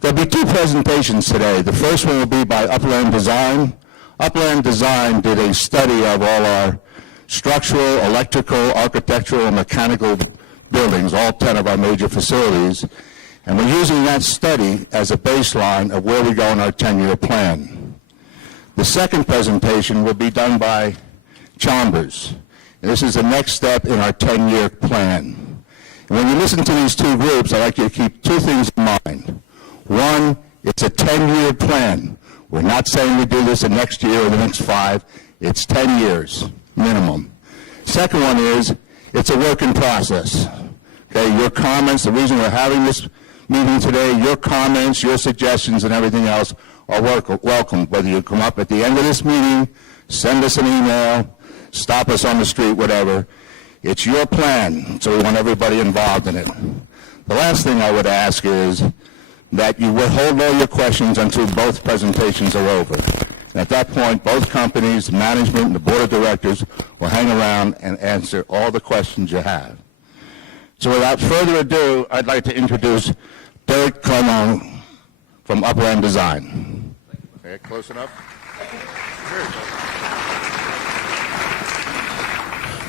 There'll be two presentations today. The first one will be by Upland Design. Upland Design did a study of all our structural, electrical, architectural, and mechanical buildings, all 10 of our major facilities, and we're using that study as a baseline of where we go in our 10-year plan. The second presentation will be done by Chambers. This is the next step in our 10-year plan. And when you listen to these two groups, I'd like you to keep two things in mind. One, it's a 10-year plan. We're not saying we do this the next year or the next 5. It's 10 years, minimum. Second one is, it's a work in process. Okay, your comments, the reason we're having this meeting today, your comments, your suggestions, and everything else are welcome. Whether you come up at the end of this meeting, send us an email, stop us on the street, whatever. It's your plan, so we want everybody involved in it. The last thing I would ask is that you withhold all your questions until both presentations are over. And at that point, both companies, the management, and the board of directors will hang around and answer all the questions you have. So without further ado, I'd like to introduce Derek Clement from Upland Design. Okay, close enough?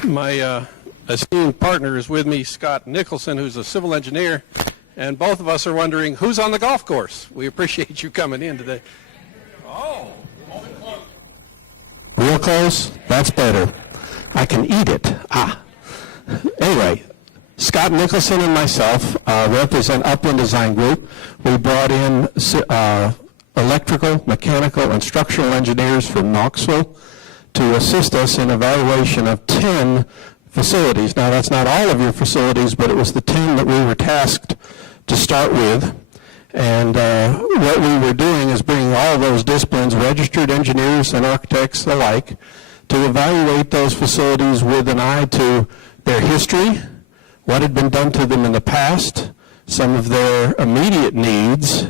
My esteemed partner is with me, Scott Nicholson, who's a civil engineer, and both of us are wondering who's on the golf course. We appreciate you coming in today. Oh, real close? That's better. I can eat it. Anyway, Scott Nicholson and myself represent Upland Design Group. We brought in electrical, mechanical, and structural engineers from Knoxville to assist us in evaluation of 10 facilities. Now, that's not all of your facilities, but it was the 10 that we were tasked to start with. And what we were doing is bringing all those disciplines, registered engineers and architects alike, to evaluate those facilities with an eye to their history, what had been done to them in the past, some of their immediate needs,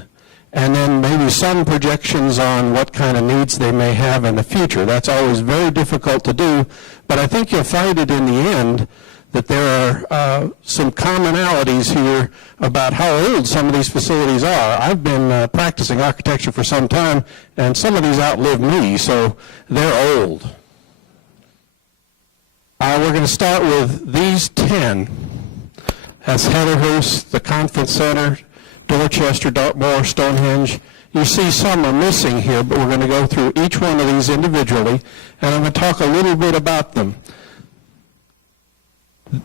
and then maybe some projections on what kind of needs they may have in the future. That's always very difficult to do, but I think you'll find it in the end that there are some commonalities here about how old some of these facilities are. I've been practicing architecture for some time, and some of these outlive me, so they're old. We're going to start with these 10. That's Heatherhouse, the Conference Center, Dorchester, Dartmoor, Stonehenge. You see some are missing here, but we're going to go through each one of these individually, and I'm going to talk a little bit about them.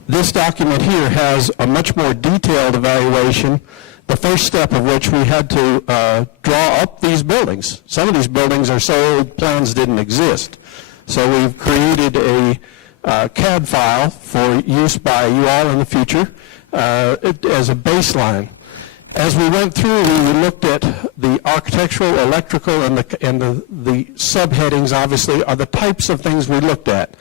This document here has a much more detailed evaluation, the first step of which we had to draw up these buildings. Some of these buildings are so old, plans didn't exist. So we've created a CAD file for use by you all in the future as a baseline. As we went through, we looked at the architectural, electrical, and the subheadings, obviously, are the types of things we looked at.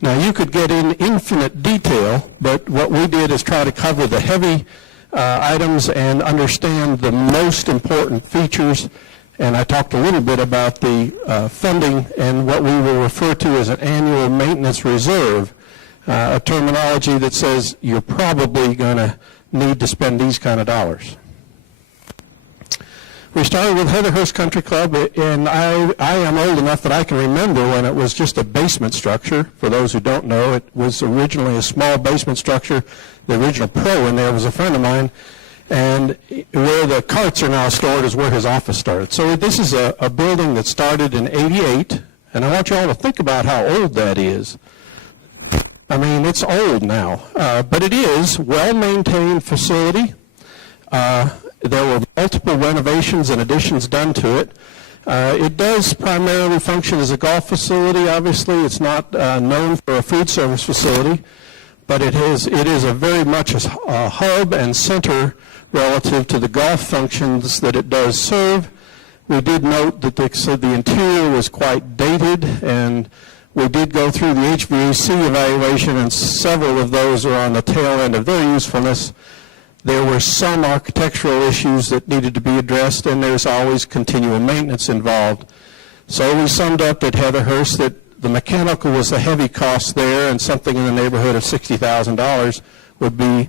Now, you could get in infinite detail, but what we did is try to cover the heavy items and understand the most important features. And I talked a little bit about the funding and what we will refer to as an annual maintenance reserve, a terminology that says you're probably going to need to spend these kind of dollars. We started with Heatherhost Country Club, and I am old enough that I can remember when it was just a basement structure. For those who don't know, it was originally a small basement structure. The original pro in there was a friend of mine, and where the carts are now stored is where his office started. So this is a building that started in '88, and I want you all to think about how old that is. I mean, it's old now, but it is a well-maintained facility. There were multiple renovations and additions done to it. It does primarily function as a golf facility. Obviously, it's not known for a food service facility, but it is a very much a hub and center relative to the golf functions that it does serve. We did note that the interior was quite dated, and we did go through the HVAC evaluation, and several of those are on the tail end of their usefulness. There were some architectural issues that needed to be addressed, and there's always continual maintenance involved. So we summed up at Heatherhouse that the mechanical was a heavy cost there, and something in the neighborhood of $60,000 would be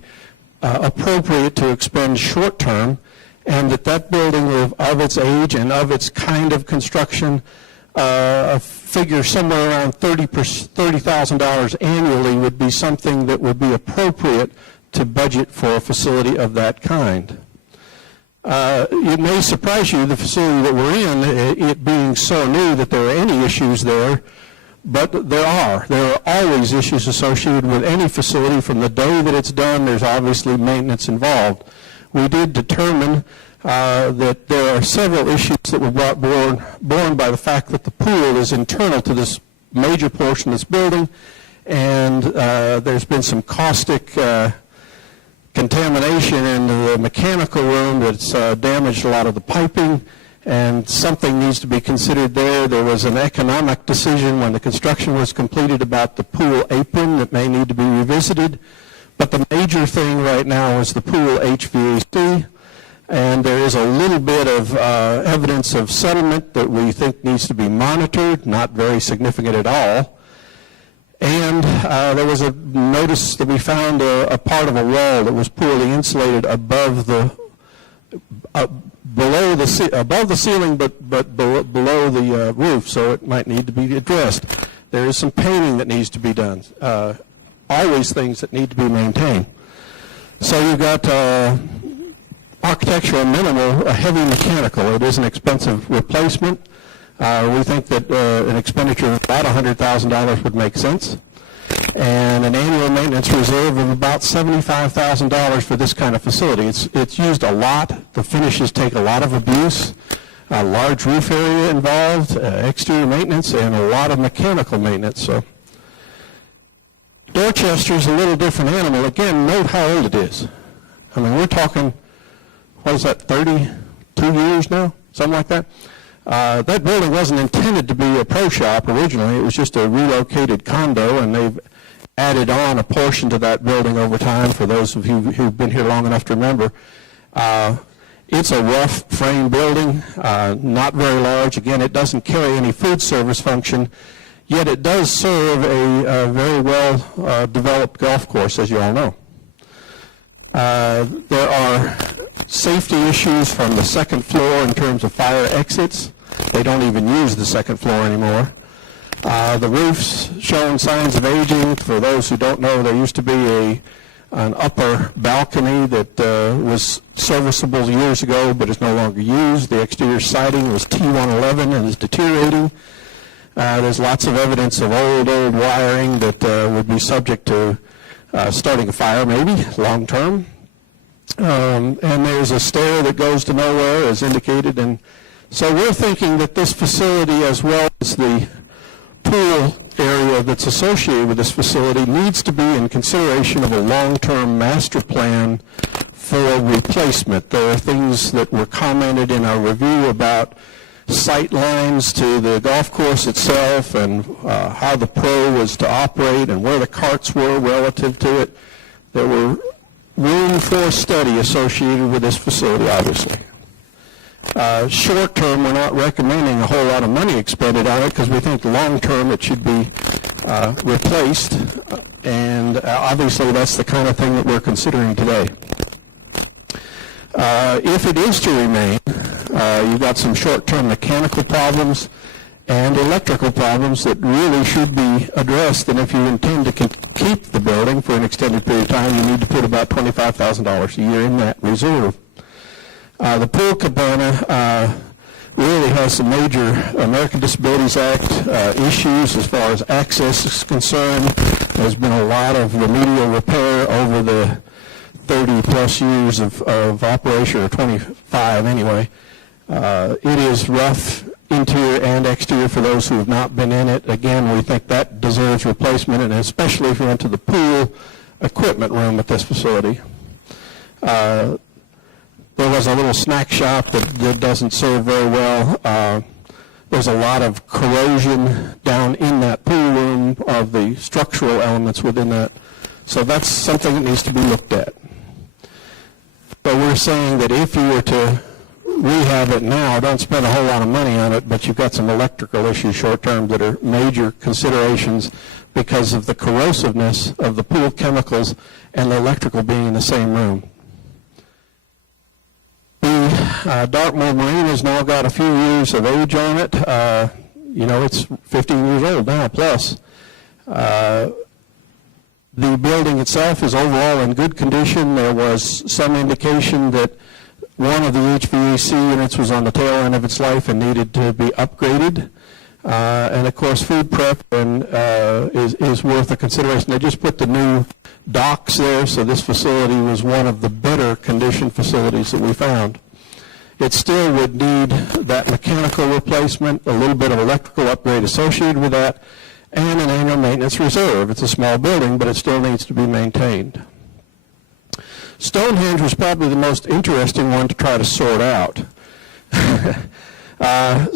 appropriate to expend short term. and that building of its age and of its kind of construction, a figure somewhere around $30,000 annually would be something that would be appropriate to budget for a facility of that kind. It may surprise you, the facility that we're in, it being so new, that there are any issues there, but there are. There are always issues associated with any facility. From the day that it's done, there's obviously maintenance involved. We did determine that there are several issues that were born by the fact that the pool is internal to this major portion of this building, and there's been some caustic contamination in the mechanical room that's damaged a lot of the piping, and something needs to be considered there. There was an economic decision when the construction was completed about the pool apron that may need to be revisited, but the major thing right now is the pool HVAC, and there is a little bit of evidence of settlement that we think needs to be monitored, not very significant at all. And there was a notice that we found a part of a wall that was poorly insulated above the ceiling, but below the roof, so it might need to be addressed. There is some painting that needs to be done. Always things that need to be maintained. So you've got architectural minimal, a heavy mechanical. It is an expensive replacement. We think that an expenditure of about $100,000 would make sense, and an annual maintenance reserve of about $75,000 for this kind of facility. It's used a lot. The finishes take a lot of abuse, a large roof area involved, exterior maintenance, and a lot of mechanical maintenance. So Dorchester is a little different animal. Again, note how old it is. I mean, we're talking, what is that, 32 years now? Something like that. That building wasn't intended to be a pro shop originally. It was just a relocated condo, and they've added on a portion to that building over time for those of you who've been here long enough to remember. It's a rough frame building, not very large. Again, it doesn't carry any food service function, yet it does serve a very well developed golf course, as you all know. There are safety issues from the second floor in terms of fire exits. They don't even use the second floor anymore. The roof's showing signs of aging. For those who don't know, there used to be an upper balcony that was serviceable years ago but is no longer used. The exterior siding was T111 and is deteriorating. There's lots of evidence of old wiring that would be subject to starting a fire, maybe, long term. And there's a stair that goes to nowhere, as indicated. And so we're thinking that this facility, as well as the pool area that's associated with this facility, needs to be in consideration of a long-term master plan for replacement. There are things that were commented in our review about sight lines to the golf course itself, and how the pro was to operate and where the carts were relative to it. There were room for study associated with this facility, obviously. Short term, we're not recommending a whole lot of money expended on it because we think long term it should be replaced, and obviously that's the kind of thing that we're considering today. If it is to remain, you've got some short-term mechanical problems and electrical problems that really should be addressed, and if you intend to keep the building for an extended period of time, you need to put about $25,000 a year in that reserve. The pool cabana really has some major American Disabilities Act issues as far as access is concerned. There's been a lot of remedial repair over the 30-plus years of operation, or 25 anyway. It is rough interior and exterior for those who have not been in it. Again, we think that deserves replacement, and especially if you're into the pool equipment room at this facility. There was a little snack shop that doesn't serve very well. There's a lot of corrosion down in that pool room of the structural elements within that. So that's something that needs to be looked at. So we're saying that if you were to rehab it now, don't spend a whole lot of money on it, but you've got some electrical issues short term that are major considerations because of the corrosiveness of the pool chemicals and the electrical being in the same room. The Darkmoon Marine has now got a few years of age on it. It's 15 years old now, plus. The building itself is overall in good condition. There was some indication that one of the HVAC units was on the tail end of its life and needed to be upgraded. And of course, food prep is worth a consideration. They just put the new docks there, so this facility was one of the better conditioned facilities that we found. It still would need that mechanical replacement, a little bit of electrical upgrade associated with that, and an annual maintenance reserve. It's a small building, but it still needs to be maintained. Stonehenge was probably the most interesting one to try to sort out.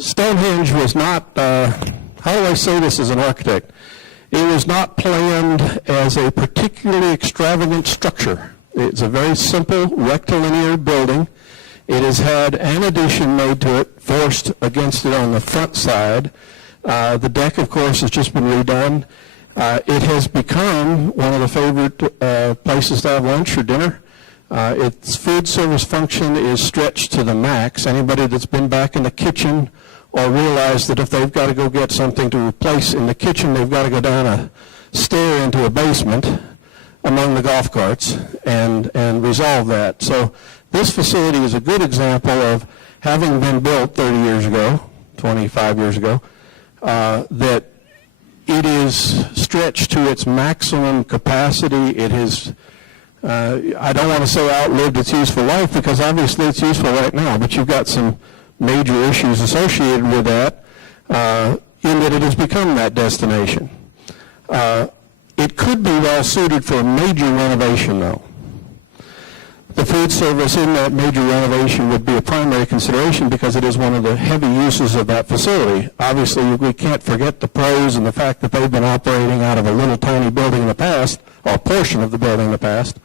Stonehenge was not, how do I say this as an architect? It was not planned as a particularly extravagant structure. It's a very simple rectilinear building. It has had an addition made to it, forced against it on the front side. The deck, of course, has just been redone. It has become one of the favorite places to have lunch or dinner. Its food service function is stretched to the max. Anybody that's been back in the kitchen or realized that if they've got to go get something to replace in the kitchen, they've got to go down a stair into a basement among the golf carts and resolve that. So this facility is a good example of having been built 30 years ago, 25 years ago, that it is stretched to its maximum capacity. It has, I don't want to say outlived its useful life, because obviously it's useful right now, but you've got some major issues associated with that in that it has become that destination. It could be well suited for a major renovation, though. The food service in that major renovation would be a primary consideration because it is one of the heavy uses of that facility. Obviously, we can't forget the pros and the fact that they've been operating out of a little tiny building in the past, or a portion of the building in the past.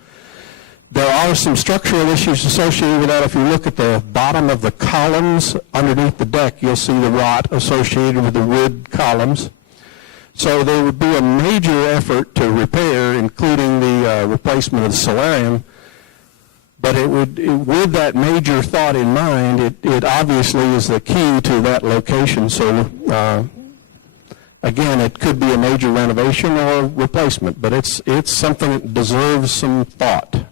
There are some structural issues associated with that. If you look at the bottom of the columns underneath the deck, you'll see the rot associated with the wood columns. So there would be a major effort to repair, including the replacement of the solarium. But with that major thought in mind, it obviously is the key to that location. So again, it could be a major renovation or replacement, but it's something that deserves some thought.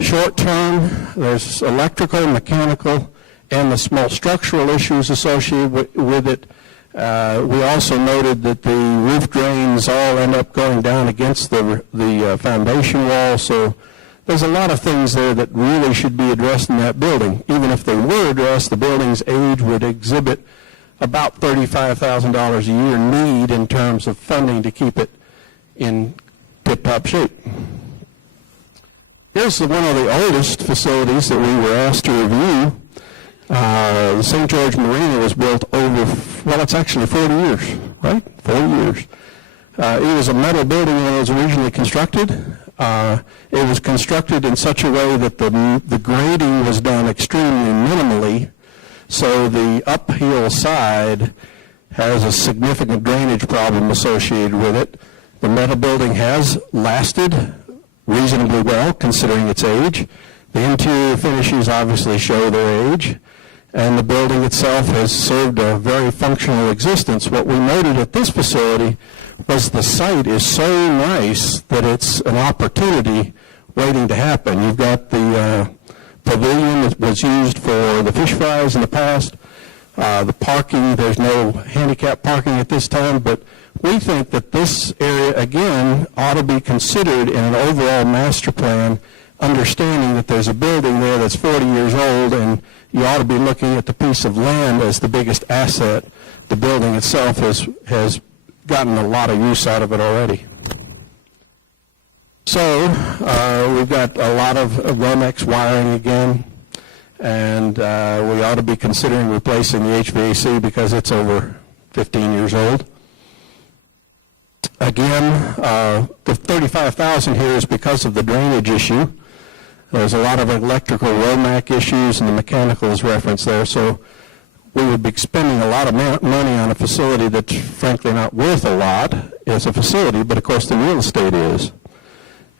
Short term, there's electrical, mechanical, and the small structural issues associated with it. We also noted that the roof drains all end up going down against the foundation wall, so there's a lot of things there that really should be addressed in that building. Even if they were addressed, the building's age would exhibit about $35,000 a year need in terms of funding to keep it in tip-top shape. Here's one of the oldest facilities that we were asked to review. The St. George Marina was built over, well, it's actually 40 years, right? 40 years. It was a metal building when it was originally constructed. It was constructed in such a way that the grading was done extremely minimally, so the uphill side has a significant drainage problem associated with it. The metal building has lasted reasonably well, considering its age. The interior finishes obviously show their age, and the building itself has served a very functional existence. What we noted at this facility was the site is so nice that it's an opportunity waiting to happen. You've got the pavilion that was used for the fish fries in the past. The parking, there's no handicap parking at this time, but we think that this area, again, ought to be considered in an overall master plan, understanding that there's a building there that's 40 years old, and you ought to be looking at the piece of land as the biggest asset. The building itself has gotten a lot of use out of it already. So we've got a lot of Romex wiring again, and we ought to be considering replacing the HVAC because it's over 15 years old. Again, the $35,000 here is because of the drainage issue. There's a lot of electrical Romac issues, and the mechanical is referenced there. So we would be spending a lot of money on a facility that's frankly not worth a lot as a facility, but of course the real estate is.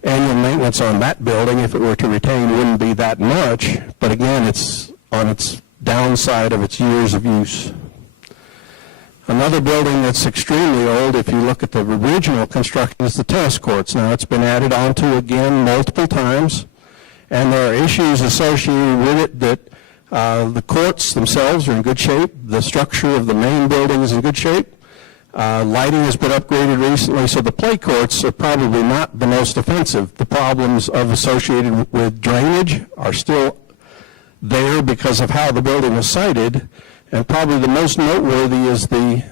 Annual maintenance on that building, if it were to retain, wouldn't be that much, but again, it's on its downside of its years of use. Another building that's extremely old, if you look at the original construction, is the tennis courts. Now, it's been added onto again multiple times, and there are issues associated with it that the courts themselves are in good shape. The structure of the main building is in good shape. Lighting has been upgraded recently, so the play courts are probably not the most offensive. The problems associated with drainage are still there because of how the building was sited, and probably the most noteworthy is the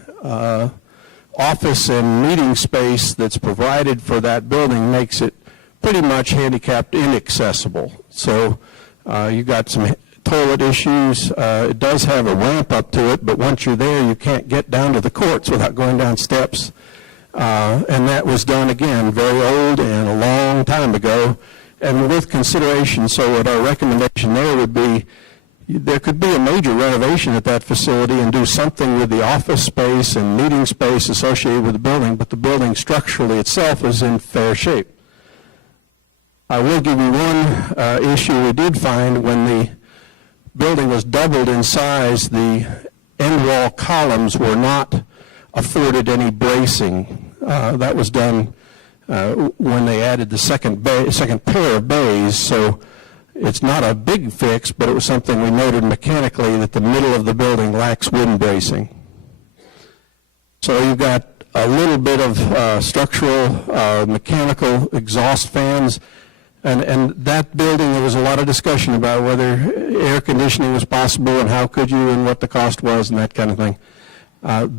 office and meeting space that's provided for that building makes it pretty much handicapped inaccessible. So you've got some toilet issues. It does have a ramp up to it, but once you're there, you can't get down to the courts without going down steps. And that was done, again, very old and a long time ago, and with consideration. So what our recommendation there would be, there could be a major renovation at that facility and do something with the office space and meeting space associated with the building, but the building structurally itself is in fair shape. I will give you one issue we did find. When the building was doubled in size, the end wall columns were not afforded any bracing. That was done when they added the second pair of bays, so it's not a big fix, but it was something we noted mechanically, that the middle of the building lacks wind bracing. So you've got a little bit of structural, mechanical exhaust fans. And that building, there was a lot of discussion about whether air conditioning was possible and how could you and what the cost was and that kind of thing.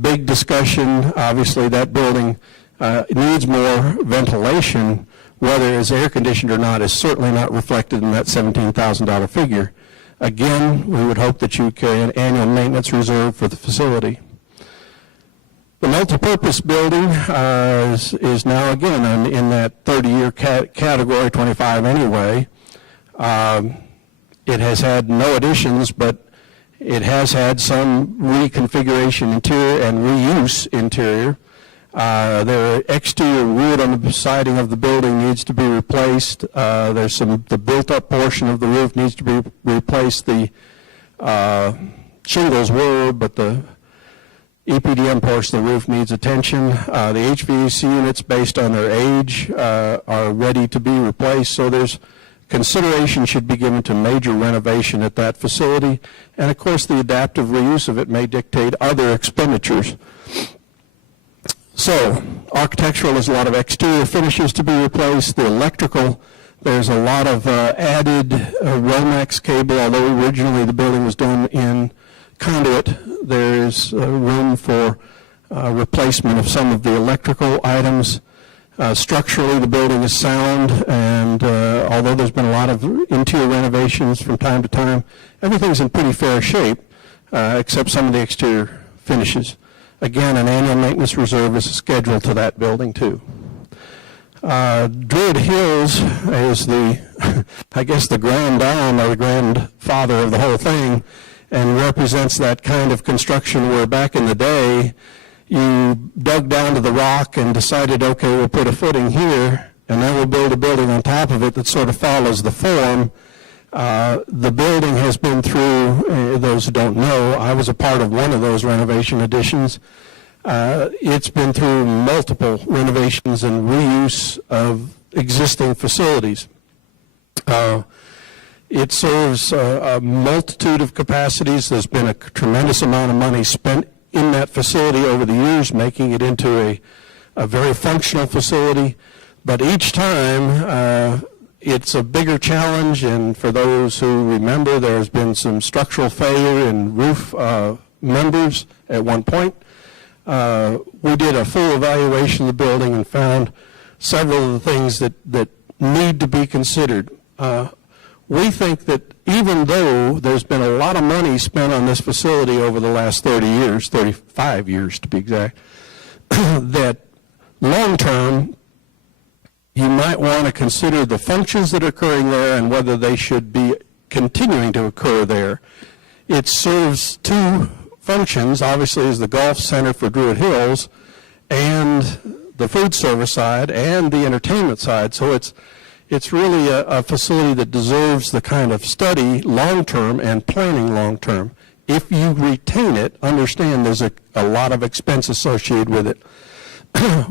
Big discussion. Obviously, that building needs more ventilation. Whether it's air conditioned or not is certainly not reflected in that $17,000 figure. Again, we would hope that you would carry an annual maintenance reserve for the facility. The multipurpose building is now, again, in that 30-year category, 25 anyway. It has had no additions, but it has had some reconfiguration interior and reuse interior. Their exterior wood on the siding of the building needs to be replaced. The built-up portion of the roof needs to be replaced. The shingles were, but the EPDM portion of the roof needs attention. The HVAC units, based on their age, are ready to be replaced. So there's consideration should be given to major renovation at that facility. And of course, the adaptive reuse of it may dictate other expenditures. So architectural, there's a lot of exterior finishes to be replaced. The electrical, there's a lot of added Romex cable, although originally the building was done in conduit. There's room for replacement of some of the electrical items. Structurally, the building is sound, and although there's been a lot of interior renovations from time to time, everything's in pretty fair shape, except some of the exterior finishes. Again, an annual maintenance reserve is scheduled to that building, too. Druid Hills is I guess, the grand dame or the grandfather of the whole thing, and represents that kind of construction where back in the day, you dug down to the rock and decided, okay, we'll put a footing here, and then we'll build a building on top of it that sort of follows the form. The building has been through, those who don't know, I was a part of one of those renovation additions. It's been through multiple renovations and reuse of existing facilities. It serves a multitude of capacities. There's been a tremendous amount of money spent in that facility over the years, making it into a very functional facility. But each time, it's a bigger challenge, and for those who remember, there's been some structural failure in roof members at one point. We did a full evaluation of the building and found several of the things that need to be considered. We think that even though there's been a lot of money spent on this facility over the last 30 years, 35 years to be exact, that long-term, you might want to consider the functions that are occurring there and whether they should be continuing to occur there. It serves two functions, obviously, as the golf center for Druid Hills and the food service side and the entertainment side. So it's really a facility that deserves the kind of study long-term and planning long-term. If you retain it, understand there's a lot of expense associated with it.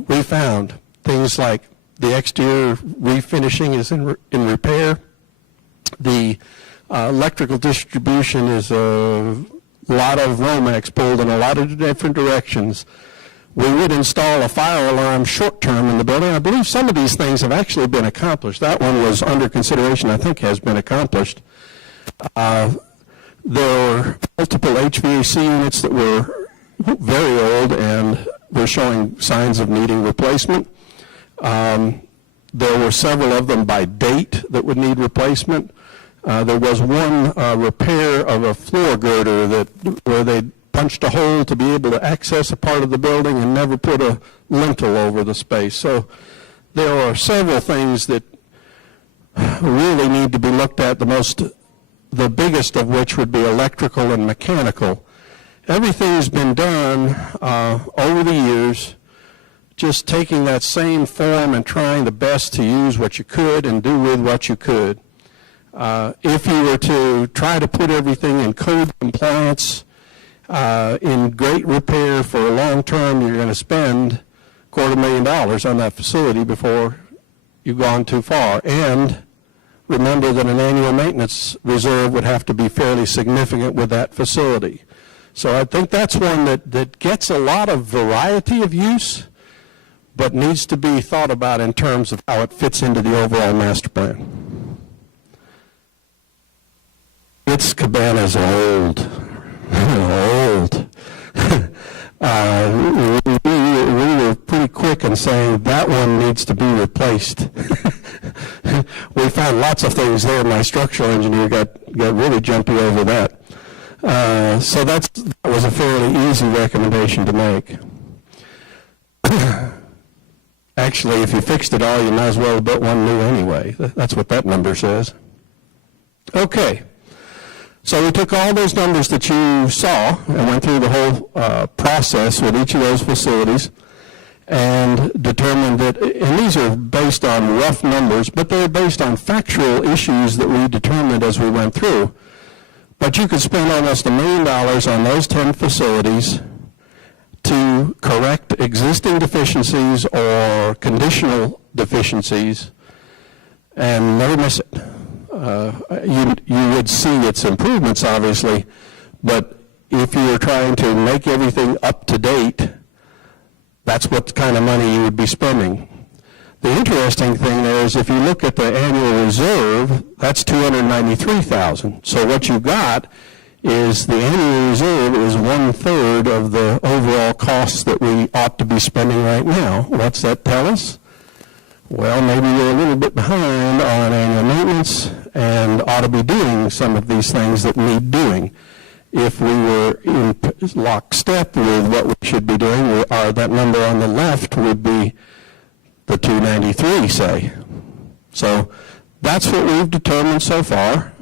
We found things like the exterior refinishing is in repair. The electrical distribution is a lot of Romex pulled in a lot of different directions. We would install a fire alarm short-term in the building. I believe some of these things have actually been accomplished. That one was under consideration, I think has been accomplished. There were multiple HVAC units that were very old and were showing signs of needing replacement. There were several of them by date that would need replacement. There was one repair of a floor girder where they punched a hole to be able to access a part of the building and never put a lintel over the space. So there are several things that really need to be looked at, the biggest of which would be electrical and mechanical. Everything's been done over the years, just taking that same form and trying the best to use what you could and do with what you could. If you were to try to put everything in code compliance, in great repair for a long term, you're going to spend $250,000 on that facility before you've gone too far. And remember that an annual maintenance reserve would have to be fairly significant with that facility. So I think that's one that gets a lot of variety of use, but needs to be thought about in terms of how it fits into the overall master plan. Its Cabana's old. Old. We were pretty quick in saying that one needs to be replaced. We found lots of things there. My structural engineer got really jumpy over that. So that was a fairly easy recommendation to make. Actually, if you fixed it all, you might as well have built one new anyway. That's what that number says. Okay. So we took all those numbers that you saw and went through the whole process with each of those facilities and determined that, and these are based on rough numbers, but they're based on factual issues that we determined as we went through. But you could spend almost $1 million on those 10 facilities to correct existing deficiencies or conditional deficiencies and never miss it. You would see its improvements, obviously, but if you were trying to make everything up to date, that's what kind of money you would be spending. The interesting thing there is if you look at the annual reserve, that's $293,000. So what you got is the annual reserve is 1/3 of the overall costs that we ought to be spending right now. What's that tell us? Well, maybe we're a little bit behind on annual maintenance and ought to be doing some of these things that need doing. If we were in lockstep with what we should be doing, that number on the left would be the 293, say. So that's what we've determined so far.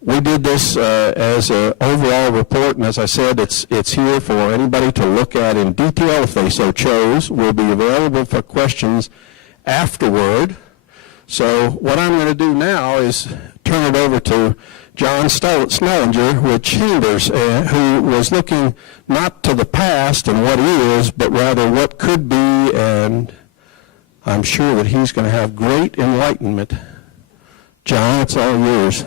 We did this as an overall report, and as I said, it's here for anybody to look at in detail if they so chose. We'll be available for questions afterward. So what I'm going to do now is turn it over to John Snellinger with Chambers, who was looking not to the past and what is, but rather what could be, and I'm sure that he's going to have great enlightenment. John, it's all yours.